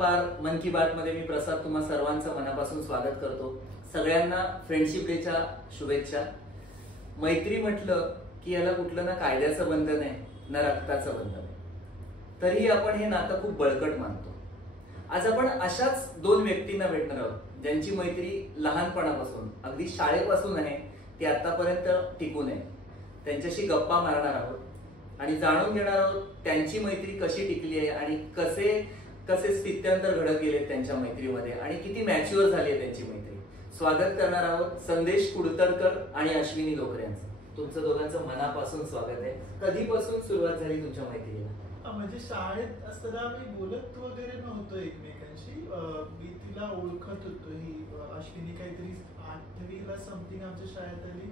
पार मन की बात मध्ये मी प्रसाद तुम्हा सर्वांचं मनापासून स्वागत करतो. सगळ्यांना फ्रेंडशिप डेच्या शुभेच्छा. मैत्री म्हटलं की याला कुठलं ना कायद्याचं बंधन आहे ना रक्ताचं बंधन आहे, तरीही आपण हे नातं खूप बळकट मानतो. आज आपण अशाच दोन व्यक्तींना भेटणार आहोत ज्यांची मैत्री लहानपणापासून अगदी शाळेपासून आहे ती आतापर्यंत टिकून आहे. त्यांच्याशी गप्पा मारणार आहोत आणि जाणून घेणार आहोत त्यांची मैत्री कशी टिकली आहे आणि कसे कसे स्थित्यांतर घडत गेले त्यांच्या मैत्रीमध्ये आणि किती मॅच्युअर झाली आहे त्यांची मैत्री. स्वागत करणार आहोत संदेश कुडतरकर आणि अश्विनी लोकरे यांचं. तुमचं दोघांचं मनापासून स्वागत आहे. कधीपासून सुरुवात झाली तुमच्या मैत्रीला? म्हणजे शाळेत असताना आम्ही बोलत वगैरे नव्हतो एकमेकांशी. मी तिला ओळखत होतो. ही अश्विनी काहीतरी 8वीला समथिंग आमच्या शाळेत आली.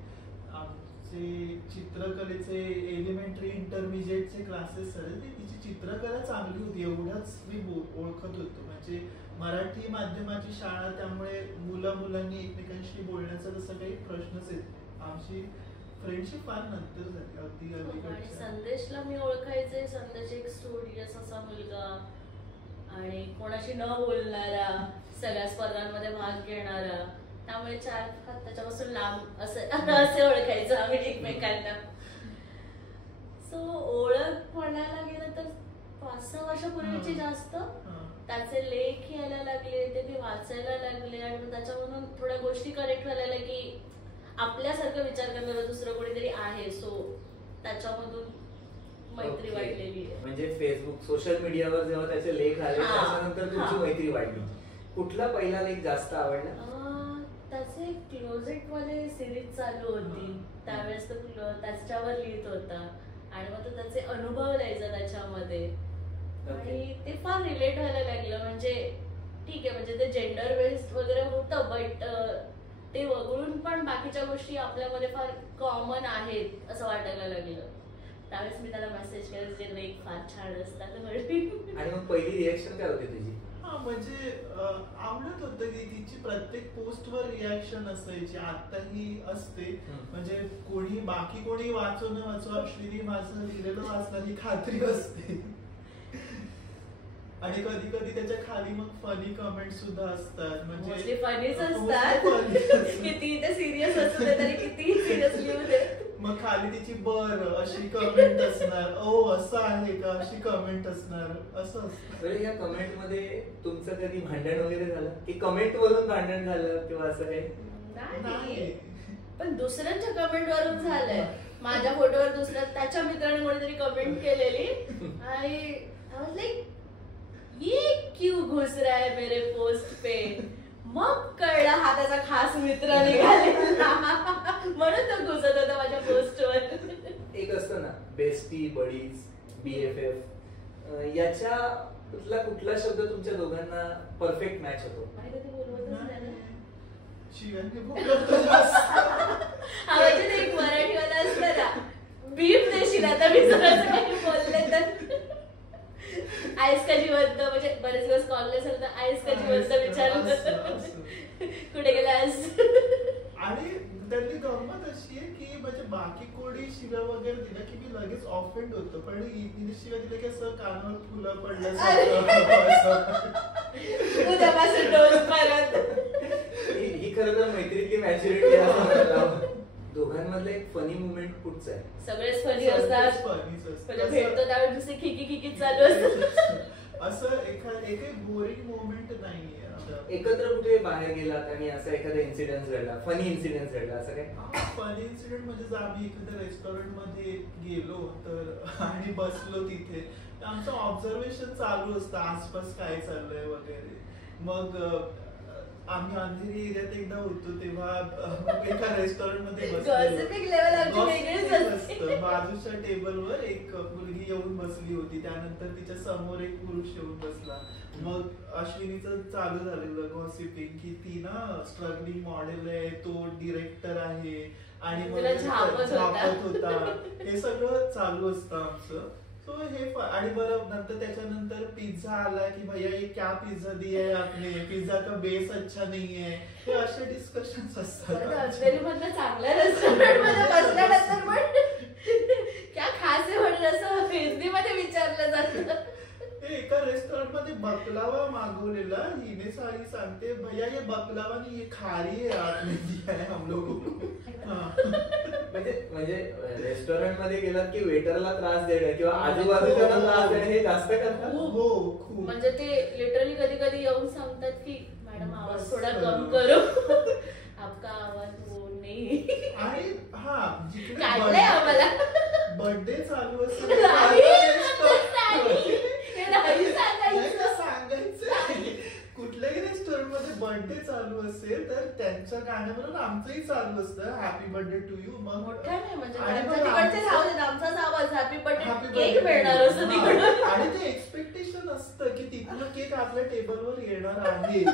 आमचे चित्रकलेचे एलिमेंटरी इंटरमिजिएटचे क्लासेस झाले. तिची चित्रकला चांगली होती एवढंच मी ओळखत होतो. म्हणजे मराठी माध्यमाची शाळा त्यामुळे मुलांनी एकमेकांशी बोलण्याचा तसा काही प्रश्नच येत नाही. आमची फ्रेंडशिप फार नंतर झाली. अगदी संदेशला मी ओळखायचे. संदेश एक स्टुडियस असा मुलगा आणि कोणाशी न बोलणारा, सगळ्या स्पर्धांमध्ये भाग घेणारा, त्यामुळे 4 हात त्याच्यापासून लांब असे ओळखायचं आम्ही एकमेकांना. सो ओळख म्हणायला गेलं तर 5-6 वर्षापूर्वीची जास्त. त्याचे लेख यायला लागले, ते मी वाचायला लागले आणि मग त्याच्यामधून थोड्या गोष्टी कनेक्ट व्हायला लागल्या की आपल्यासारखं विचार करणारं दुसरं कोणीतरी आहे. सो त्याच्यामधून मैत्री वाढलेली आहे. म्हणजे फेसबुक सोशल मीडियावर जेव्हा त्याचे लेख आले त्याच्यानंतर तुमची मैत्री वाढली. कुठला पहिला लेख जास्त आवडला? त्याचे क्लोजेट वाले सिरीज चालू होती त्यावेळेस तो त्याच्यावर लिहित होता आणि मग तो त्याचे अनुभव द्यायचा त्याच्यामध्ये आणि ते फार रिलेट व्हायला लागलं. म्हणजे ठीक आहे, म्हणजे ते जेंडर बेस्ड वगैरे होतं, बट ते वगळून पण बाकीच्या गोष्टी आपल्यामध्ये फार कॉमन आहेत असं वाटायला लागलं. त्यावेळेस मी त्याला मेसेज केला जे लेख फार छान असतात. आणि मग पहिली रिएक्शन काय होती तुझी? म्हणजे आवडत होतं की तिची प्रत्येक पोस्टवर रिॲक्शन असायची. आताही असते. म्हणजे बाकी कोणी वाचो न वाचो अश्विनी माझं लिहिलेलं वाचणार ही खात्री असते. आणि कधी कधी त्याच्या खाली मग फनी कमेंट सुद्धा असतात. म्हणजे फनीच असतात. किती ते सिरियस असू दे तरी किती सिरियसली होते. मग खाली तिची बर अशी कमेंट असणार, ओ असं आहे का अशी कमेंट असणार, असं असतं. या कमेंट मध्ये तुमचं कधी भांडण वगैरे झालं की कमेंट वरून भांडण झालं किंवा असं काही? नाही, पण दुसऱ्यांच्या कमेंट वरून झालंय. माझ्या फोटोवर दुसऱ्या त्याच्या मित्राने कोणीतरी कमेंट केलेली आणि आय वाज लाईक ये क्यों घुस रहा है मेरे पोस्ट पे. मग कळलं हा त्याचा खास मित्र निघालेला म्हणून तो घुसत होता माझ्या पोस्टवर. एक असतं ना बेस्टी, बडीज, BFF, याच्या कुठला शब्द तुमच्या दोघांना परफेक्ट मॅच होतो? एक मराठीवाला असतं ना, बीप देशील आता मी जरा काही बोलले तर. आईस का जिवंत, म्हणजे बरेच दिवस कॉल असेल तर आईस का जिवंत विचारलं कुठे गेलास. आणि त्यातली गंमत अशी आहे की म्हणजे बाकी कोणी शिव्या वगैरे दिल्या की मी लगेच ऑफेंड होतो, पण हिने शिव्या दिल्या की असं कानावर फुलं पडलं. ही खरं तर मैत्रीची मॅच्युरिटी. दोघांमधलं एक फनी मुवमेंट कुठचं आहे? सगळेच फनी असतात. म्हणजे भेटतो त्यावेळेस दुसरे खिकी चालू असतात. असं एक बोरिंग मोमेंट नाहीये. एकत्र कुठे बाहेर गेलात आणि असा एखादा इन्सिडेंट घडला, फनी इन्सिडेंट घडला असं काय? फनी इन्सिडेंट म्हणजे आम्ही एखाद्या रेस्टॉरंट मध्ये गेलो तर आणि बसलो तिथे, आमचं ऑब्झर्वेशन चालू असतं आसपास काय चाललंय वगैरे. मग आम्ही अंधेरी एरियात एकदा होतो तेव्हा एका रेस्टॉरंट मध्ये बाजूच्या टेबलवर एक मुलगी येऊन बसली होती. त्यानंतर तिच्या समोर एक पुरुष येऊन बसला. मग अश्विनीचं चालू झालेलं गॉसिपिंग की ती ना स्ट्रगलिंग मॉडेल आहे, तो डिरेक्टर आहे आणि मग झापत होता. हे सगळं चालू असतं आमचं. आणि बरं नंतर त्याच्यानंतर पिझ्झा आला की भैया ये क्या पिझ्झा दिया है आपने, पिझ्झा का बेस अच्छा नहीं है. हे असे डिस्कशन्स असतात. चांगल्या रेस्टॉरंट मध्ये बसल्यानंतर पण क्या खास आहे म्हणून असं फेसबुक मध्ये विचारलं जातं. एका रेस्टॉरंट मध्ये बकलावा मागवलेला, हिने सारी सांगते भैया ये बकलावा नहीं ये खारी है आपने दिया है हम लोगों को. म्हणजे रेस्टॉरंट मध्ये गेलात की वेटरला त्रास देणं किंवा आजूबाजूला त्रास देणं हे जास्त करतात. हो खूप. म्हणजे ते लिटरली कधी कधी येऊन सांगतात की मॅडम आवाज थोडा कम करो. आपका आवाज वो नाही. आणि हा जिकडे काढलंय आम्हाला. बर्थडे चालू असेल सांगायचं, कुठल्याही रेस्टॉरंट मध्ये बर्थडे चालू असेल तर त्यांच्या गाण्याबरोबर आमचंही चालू असतं हॅपी बर्थडे टू यू. मग मोठा नाही म्हणजे आणि त्यांचा मग तिकडचे आमचं- राहू देत, आमचाच आवाज happy Happy birthday birthday cake मिळणार to असं you. तिकडून. हा. आणि ते एक्सपेक्टेशन असतं की तिथून केक आपल्या टेबलवर येणार आहे.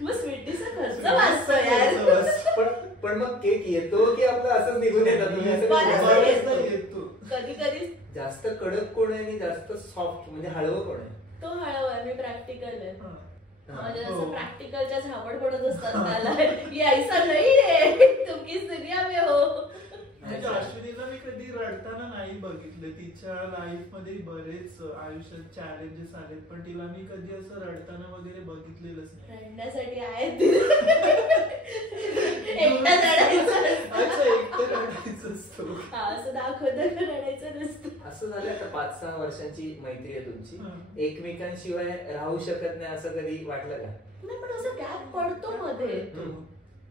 मग स्वीटीचा खर्च वाचतो यार. पण मग केक येतो की आपलं असंच निघून येतात तुम्ही असं बरंच कसं? येतो. येतो. कधी कधी जास्त कडक कोण आहे आणि जास्त सॉफ्ट म्हणजे हळवं कोण आहे? तो हळवा आहे, मी प्रॅक्टिकल आहे. हा. म्हणजे हो. असं प्रॅक्टिकलच्या झापड पडत असतात त्याला. ये ऐसा नाही रे, तुम किस दुनिया में हो. म्हणजे अश्विनीला मी कधी रडताना नाही बघितलं. तिच्या लाईफ मध्ये बरेच आयुष्यात चॅलेंजेस आलेत पण तिला मी कधी असं रडताना वगैरे बघितलेलंच नाही. रडण्यासाठी आहेत एकटा रडायचं. अच्छा एकटं रडायचं असतं. हा, असं दाखवतं का रडायचं नसतं. असं झालं आता 5-6 वर्षांची मैत्री आहे तुमची, हं. एकमेकांशिवाय राहू शकत नाही असं कधी वाटलं का? नाही पण असं गॅप पडतो मध्ये. हं.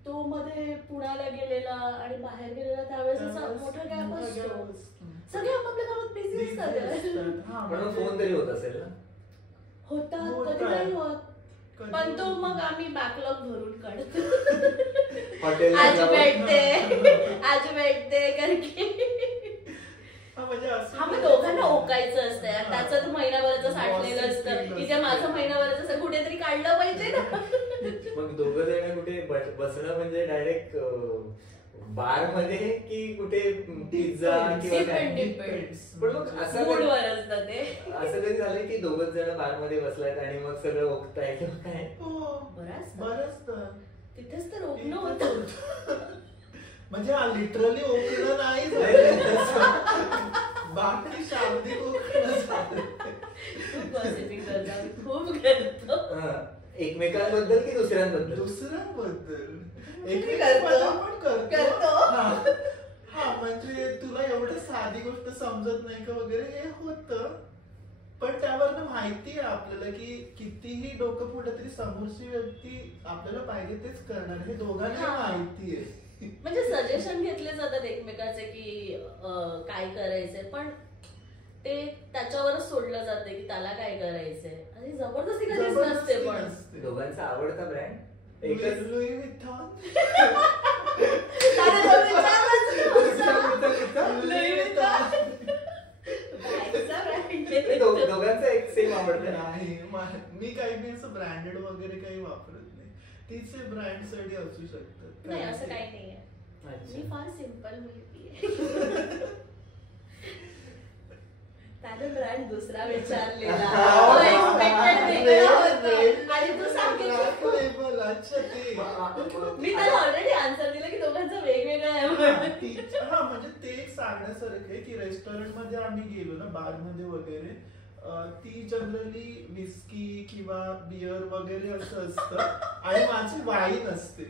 तो मध्ये पुण्याला गेलेला आणि बाहेर गेलेला त्यावेळेस असा त्यावेळेस मोठा गॅप मोठा असतो. gap असतो. सगळे आपापल्या कामात बिझी Busy असतात. असतात. हा, पण मग म्हणजे- फोन तरी होत असेल ना? होतात होतात. कधी नाही होत. कधी- पण तो मग आम्ही बॅकलॉग भरून काढतो. हॉटेलला आज जाऊन- भेटते आज भेटते करके. हा, म्हणजे असं हा मग दोघांना ओकायचं असतं यार. हा. त्याचं तर महिनाभराचं साठलेलं Gossip असतं केलं की ते असतं. माझं महिनाभराचं असं कुठेतरी काढलं पाहिजे ना. मग दोघं जण कुठे बसणं म्हणजे डायरेक्ट बार मध्ये की कुठे पिझ्झा किंवा काय? Depends. पण मग असं मूडवर असतं ते. असं कधी झालं की दोघच जण बार मध्ये बसलायत आणि मग सगळं ओकताय किंवा काय? हो. बरंच बरंच तर. तिथेच तर ओकणं होतं. म्हणजे हा लिटरली ओकणं नाही झालं तसं. बाकी शाब्दिक ओकणं झालं. खूप gossiping करतो आम्ही, खूप करतो. हं. एकमेकांबद्दल की दुसऱ्यांबद्दल? दुसऱ्यांबद्दल करतो. एकमेकांबद्दल पण करतो. हा. हा म्हणजे तुला एवढं साधी गोष्ट समजत नाही का वगैरे हे होतं. पण त्यावरनं माहिती आहे आपल्याला की कितीही डोकं फुटलं तरी समोरची व्यक्ती आपल्याला पाहिजे तेच करणार हे दोघांना हा. माहिती आहे. म्हणजे सजेशन घेतले जातात एकमेकाचे की काय करायचंय पण ते त्याच्यावरच सोडलं जाते की त्याला काय करायचंय आणि जबरदस्ती कधीच नसते. पण नसते. दोघांचा आवडता ब्रँड एकच? लुई विथॉन. त्याला तो विचारलंच नव्हता. लुई विथॉन. बाईचा brand आहे. ते दोघांचं एक सेम आवडतं. नाही मी काही असं ब्रँडेड वगैरे काही वापरत नाही. तिचे ब्रँड साठी असू शकतात. नाही असं काही नाहीये. अच्छा. मी फार सिंपल मुलगी आहे. त्याने ब्रँड दुसरा विचारलेला. तो expected वेगळा होता. आणि तू सांगितलं Label, अच्छा ते. मी त्याला ऑलरेडी आन्सर दिलं की दोघांचं वेगवेगळं आहे म्हणून. हा म्हणजे ते एक सांगण्यासारखं आहे की रेस्टॉरंट मध्ये आम्ही गेलो ना बार मध्ये वगैरे ती जनरली विस्की किंवा बियर वगैरे असं असतं आणि माझी वाईन असते.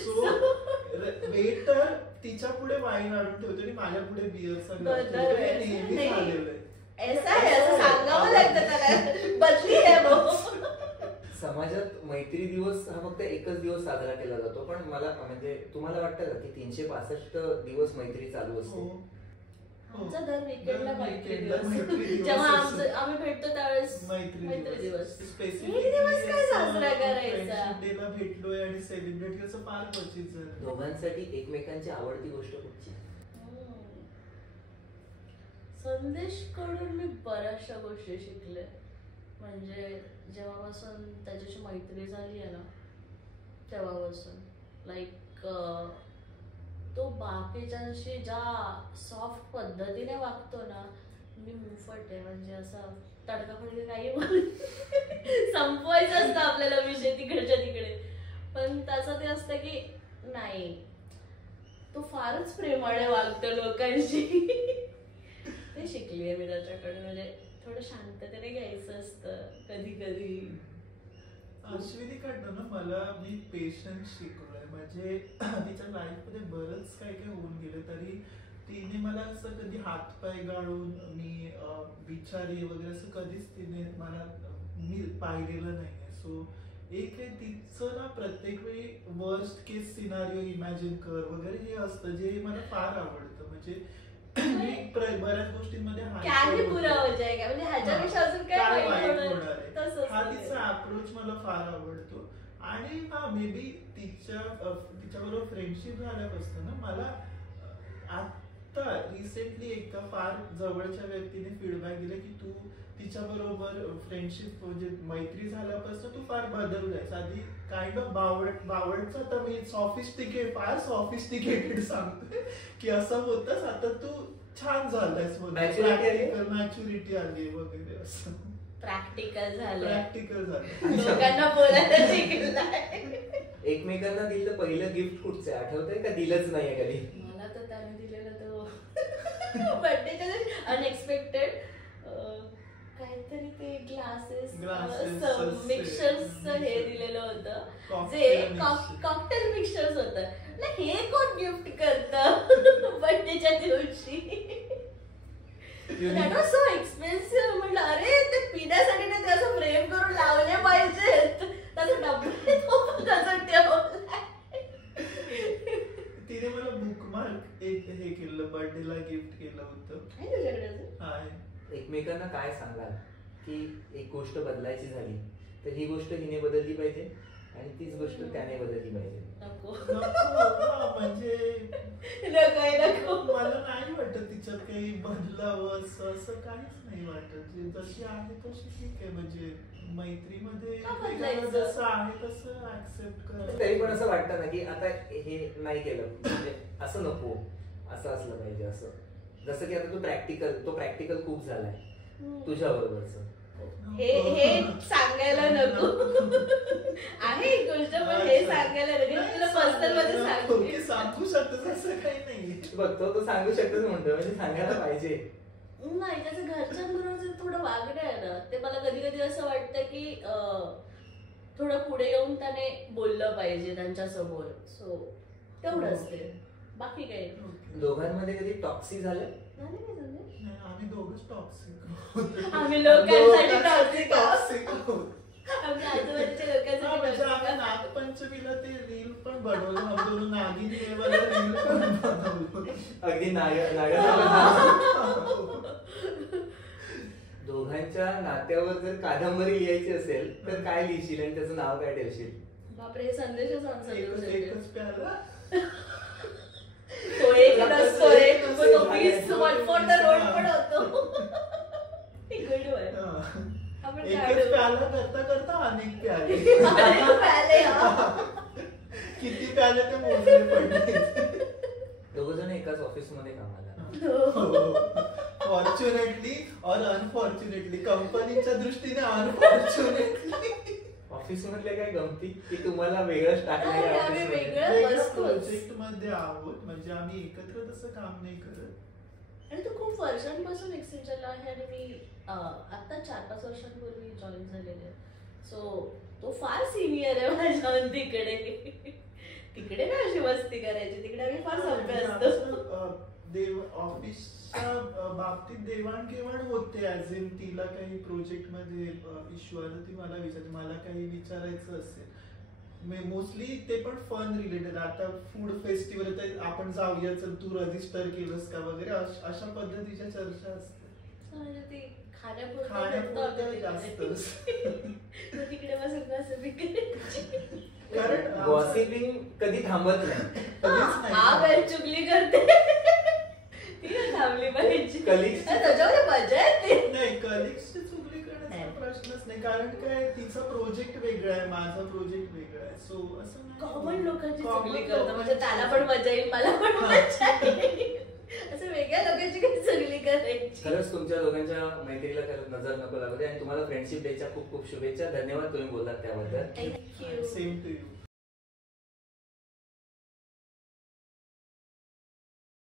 सो वेटर तिच्या पुढे वाईन आणून ठेवतो आणि माझ्या पुढे बियरचा ग्लास ठेवतो. हे नेहमी झालेलं आहे. ऐसा आहे असं सांगावं लागतं त्याला. बदली आहे भाऊ. समाजात मैत्री दिवस हा फक्त एकच दिवस साजरा केला जातो पण मला म्हणजे तुम्हाला वाटतं का की 365 दिवस मैत्री चालू असते? हो. आमचा दर वीकेंडला दर मैत्री weekend ला मैत्री दिवस. दिवस जेव्हा असतो. आम्ही भेटतो त्यावेळेस मैत्री मैत्री दिवस. Specifically मैत्री दिवस काय असं साजरा करायचा? friendship day ला भेटलोय आणि सेलिब्रेट करायचं फार क्वचित झालं. दोघांसाठी एकमेकांची आवडती गोष्ट कुठची? संदेश कडून मी बऱ्याचशा गोष्टी शिकले. म्हणजे जेव्हापासून त्याच्याशी मैत्री झाली आहे ना तेव्हापासून लाईक तो बाकीच्यांशी ज्या सॉफ्ट पद्धतीने वागतो ना मी मुफट आहे. म्हणजे असं तडकाफडकी काही संपवायचं असतं आपल्याला विषय तिकडच्या तिकडे. पण त्याचं ते असतं की नाही तो फारच प्रेमाने वागतो लोकांशी. ते शिकलीये मी त्याच्याकडे. म्हणजे थोडं शांततेने घ्यायचं असतं कधी कधी. अश्विनीकडनं ना मला मी पेशन्स शिकलोय. म्हणजे तिच्या लाईफ मध्ये बरंच काय काय होऊन गेलं तरी तिने मला असं कधी हातपाय गाळून मी बिचारी वगैरे असं कधीच तिने मला मी पाहिलेलं नाहीये. सो एक आहे तिचं ना प्रत्येक वेळी वर्स्ट केस सिनारिओ इमॅजिन कर वगैरे हे असतं जे मला फार आवडतं. म्हणजे मी बऱ्याच गोष्टींमध्ये क्या ही बुरा हो जाएगा म्हणजे ह्याच्यापेक्षा अजून काय काय वाईट वाईट होणार होणार आहे. तसंच हा ते. तिचा अप्रोच मला फार आवडतो. आणि हा मे बी तिच्याबरोबर फ्रेंडशिप झाल्यापासून ना मला आता रिसेंटली एका फार जवळच्या व्यक्तीने फीडबॅक दिला की तू तिच्या बरोबर फ्रेंडशिप म्हणजे मैत्री झाल्यापासून तू फार बदललायस. आधी काइंड ऑफ बावळचा तर मी फार सॉफिस्टिकेटेड सांगतोय की असं होतंच. आता तू छान झालायस मॅच्युरिटी आली वगैरे असं प्रॅक्टिकल झालं लोकांना बोलायला शिकलाय. एकमेकांना दिलेलं पहिलं गिफ्ट कुठचं आठवतंय का दिलंच नाहीये कधी? मला तर त्याने दिलेलं तो बर्थडेच्या अनएक्सपेक्टेड काहीतरी ते ग्लासेस मिक्सर्स हे दिलेलं होतं जे कॉकटेल मिक्सर्स होतं. हे कोण गिफ्ट करतं बर्थडेच्या दिवशी? That was so expensive. म्हटलं अरे ते पिण्यासाठी ना ते असं फ्रेम करून लावले पाहिजेत. त्याचं डबल तिने मला बुकमार्क एक हे केलं बर्थडेला गिफ्ट केलं होतं. एकमेकांना काय सांगाल की एक गोष्ट बदलायची झाली तर ही गोष्ट हिने बदलली पाहिजे आणि तीच गोष्ट त्याने बदलली पाहिजे? म्हणजे मला नाही वाटत तिच्यात काही बदलावं असं काहीच नाही वाटत. जशी आहे तशी ठीक आहे. म्हणजे मैत्रीमध्ये जसं आहे तसं ऍक्सेप्ट कर. तरी पण असं वाटतं ना की आता हे नाही केलं म्हणजे असं नको असं असलं पाहिजे असं. जसं की आता तो प्रॅक्टिकल खूप झालाय तुझ्या बरोबरच. हे सांगायला नको आहे एक गोष्ट पण हे सांगायला नको. तुला पर्सनल मध्ये सांगू शकतो असं काही नाही. बघतो तो सांगू शकतोच म्हणतो म्हणजे सांगायला पाहिजे. नाही त्याचं घरच्यांबरोबर थोडं वागणं आहे ना ते मला कधी कधी असं वाटतं की थोडं पुढे येऊन त्याने बोललं पाहिजे त्यांच्या समोर. सो तेवढंच ते बाकी काही. दोघांमध्ये कधी टॉक्सी झालं? आम्ही दोघंच टॉक्सिक. आम्ही लोकांसाठी टॉक्सिक आहोत. आम्ही आजूबाजूच्या लोकांसाठी आम्ही नागपंचमीला ते रील पण बनवलं. नागिन देवाला रील पण बनवलं. अगदी दोघांच्या नात्यावर जर कादंबरी लिहायची असेल तर काय लिहिशील आणि त्याचं नाव काय ठेवशील? बापरे संदेशच आन्सर देऊ शकते. एकच प्याला तो एक नसतो एक तो 20 वन फॉर द रोड पण होतो. Good one. आपण एकच प्याला करता करता अनेक प्याले. किती प्याले ते मोजले पडले. दोघं एकाच ऑफिस मध्ये कामाला. फॉर्च्युनेटली और अनफॉर्च्युनेटली कंपनीच्या दृष्टीने अनफॉर्च्युनेटली ऑफिस मधले काय गमती की तुम्हाला वेगळंच प्रोजेक्ट मध्ये आहोत. म्हणजे आम्ही एकत्र तसं काम नाही करत. आणि तो खूप वर्षांपासून एक्सेंचरला आहे आणि मी आता 4-5 वर्षांपूर्वी जॉईन झालेले. सो तो फार सिनियर आहे माझ्या. तिकडे ना अशी मस्ती करायची. तिकडे आम्ही फार सभ्य असतो. ऑफिसच्या बाबतीत देवाणघेवाण होते. ऍज इन तिला काही प्रोजेक्ट मध्ये इश्यू आला ती मला विचारते. मला काही विचारायचं असेल मोस्टली ते पण फन रिलेटेड. आता फूड फेस्टिवल आपण जाऊया चल तू रजिस्टर केलंस का वगैरे अशा पद्धतीच्या चर्चा असते. खाण्यापुरतं जास्त तिकडे बसून कारण गॉसिपिंग कधी थांबत नाही. चुगली करते थांबली पाहिजे. त्याच्यावर मजा येते. नाही कलिग्सची चुगली करण्याचा प्रश्नच नाही. कारण काय तिचा प्रोजेक्ट वेगळा आहे माझा प्रोजेक्ट वेगळा आहे. सो असं कॉमन लोकांची चुगली करतो म्हणजे त्याला पण मजा येईल मला पण मजा येईल. असं वेगळ्या लोकांची काही चुगली करायची. खरंच तुमच्या दोघांच्या मैत्रीला नजर नको लागू दे आणि तुम्हाला फ्रेंडशिप डेच्या खूप खूप शुभेच्छा. धन्यवाद तुम्ही बोललात त्याबद्दल. थँक्यू. Same to you.